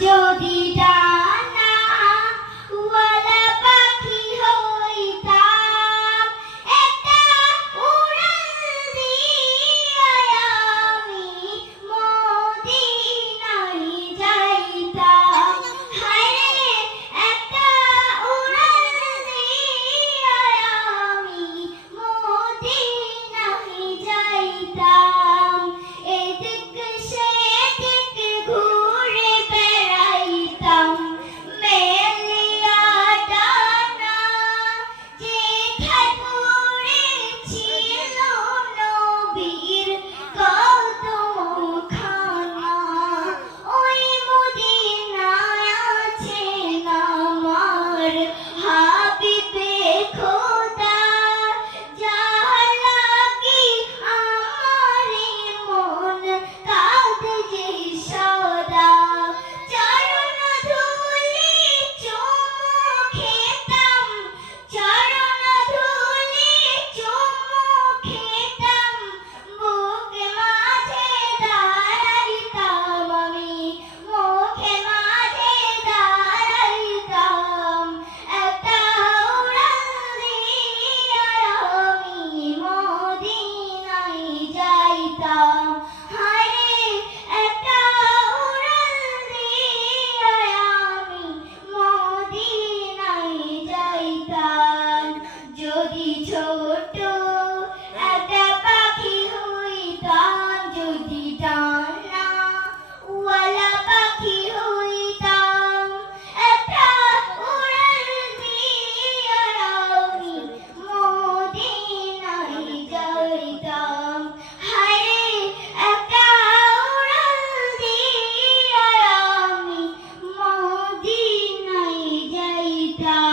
যদি ডানাওয়ালা পাখি হইতাম, একটা উড়াল দিয়া আমি মদিনায় যাইতাম। হায়রে একটা উড়াল দিয়া আমি মদিনায় যাইতাম। এদিক সেদিক ঘুরে বেড়াইতাম, মেলিয়া ডানা যেথায় পড়েছিল নবীর কদমখানা। ওই মদিনায় আছেন আমার হাবিবে খোদা, যার লাগি আমার মন কাঁদে যে সদা। চরণ ধুলি চুমু খেতাম, চরণ ধুলি চুমু খেতাম, বুকে মাঝে দাঁড়াইতাম আমি, মুখে মাঝে দাঁড়াইতাম। একটা উড়াল দিয়া আমি মদিনায় যাইতাম। হায়রে একটা উড়াল দিয়া আমি মদিনায় যাইতাম। যদি ছোট একটা পাখি হইতাম, যদি ডানাওয়ালা পাখি হইতাম, একটা উড়াল দিয়া আমি মদিনায় যাইতাম। হায়রে একটা উড়াল দিয়া আমি মদিনায় যাইতাম।